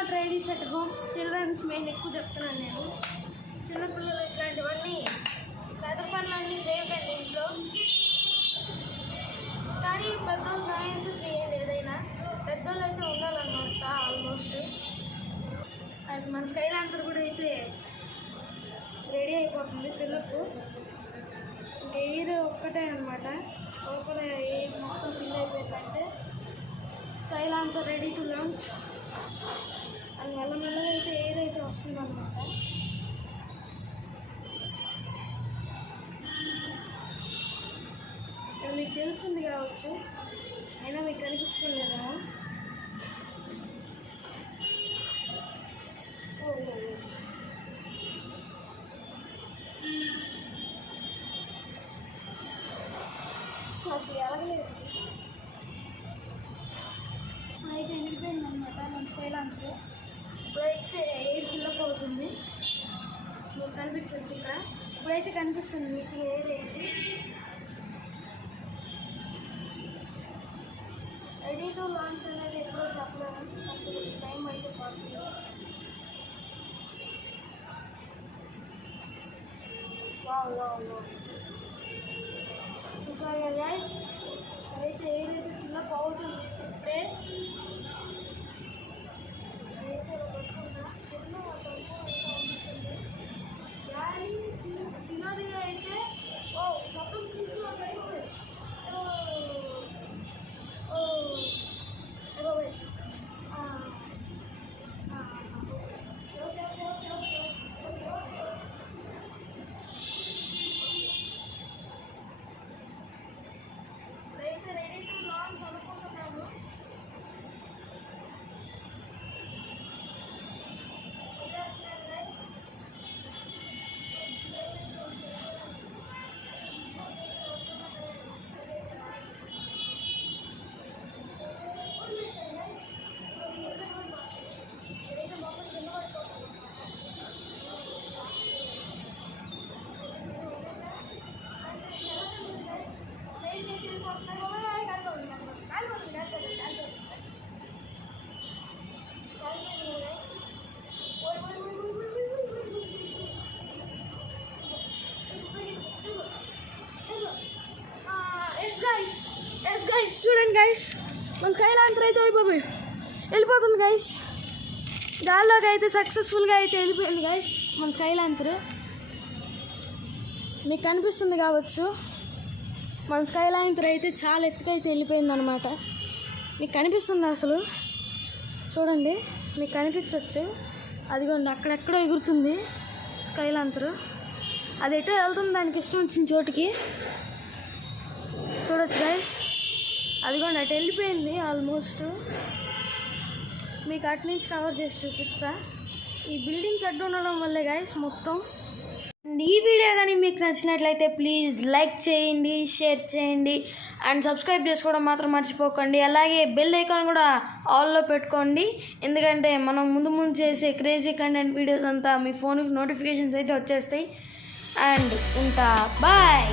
Not try this at home. Childrens main ఎక్కువ చెప్తున్నాను నేను. చిన్నపిల్లలు ఇట్లాంటివన్నీ పెద్ద పనులన్నీ చేయకండి ఇంట్లో, కానీ పెద్దోళ్ళు సాయంతో చేయండి. ఏదైనా పెద్దోళ్ళు అయితే ఉండాలన్నమాట ఆల్మోస్ట్. అండ్ మన స్టైల్ అంతా కూడా అయితే రెడీ అయిపోతుంది ఫిల్అప్. ఇంకా ఎయిర్ ఒక్కటే అనమాట, లోపల ఎయిర్ మొత్తం ఫిల్ అయిపోయిందంటే స్టైల్ అంతా రెడీ టు లాంచ్. అది మెల్లమెల్లగా అయితే ఎయిర్ అయితే వస్తుందన్నమాట. మీకు తెలుస్తుంది కావచ్చు, అయినా మీకు కనిపించలేదేమో. అసలు ఎలాగలేదు అయితే వెళ్ళిపోయిందనమాట మన స్టైల్ అంతా. ఇప్పుడైతే ఎయిర్ ఫిల్అప్ అవుతుంది, మీకు కనిపించవచ్చు ఇక్కడ. ఇప్పుడైతే కనిపిస్తుంది మీకు ఎయిర్ అయితే రెడీ టు లాంచ్ అనేది ఎప్పుడో చెప్పలేము, టైం అయితే పడుతుంది. చూసారు గైస్, అయితే ఎయిర్ అయితే ఫిల్అప్ అవుతుంది. ఇప్పుడే సినరీ అయితే మొత్తం తీసి అయితే రెడీ టు లాంచ్ అనుకుంటున్నాను. చూడండి గైస్, మన స్కైలాంతర్ అయితే వెళ్ళిపోతుంది గైస్. గాల్లోకి అయితే సక్సెస్ఫుల్గా అయితే వెళ్ళిపోయింది గైస్ మన స్కైలాంతర్. మీకు కనిపిస్తుంది కావచ్చు, మన స్కైలాంతర్ అయితే చాలా ఎత్తుకైతే వెళ్ళిపోయింది అనమాట. మీకు కనిపిస్తుంది అసలు చూడండి, మీకు కనిపించవచ్చు. అదిగోండి అక్కడెక్కడో ఎగురుతుంది స్కైలాంతర్. అది ఎటో వెళ్తుంది దానికి ఇష్టం వచ్చిన చోటుకి. చూడొచ్చు గైస్, అదిగోండి అటు వెళ్ళిపోయింది ఆల్మోస్ట్. మీకు అటు నుంచి కవర్ చేసి చూపిస్తా. ఈ బిల్డింగ్స్ అడ్డు ఉండడం వల్లే గైస్ మొత్తం. అండ్ ఈ వీడియో కానీ మీకు నచ్చినట్లయితే ప్లీజ్ లైక్ చేయండి, షేర్ చేయండి అండ్ సబ్స్క్రైబ్ చేసుకోవడం మాత్రం మర్చిపోకండి. అలాగే బెల్ ఐకాన్ కూడా ఆల్లో పెట్టుకోండి, ఎందుకంటే మనం ముందు చేసే క్రేజీ కంటెంట్ వీడియోస్ అంతా మీ ఫోన్కి నోటిఫికేషన్స్ అయితే వచ్చేస్తాయి. అండ్ ఉంటా, బాయ్.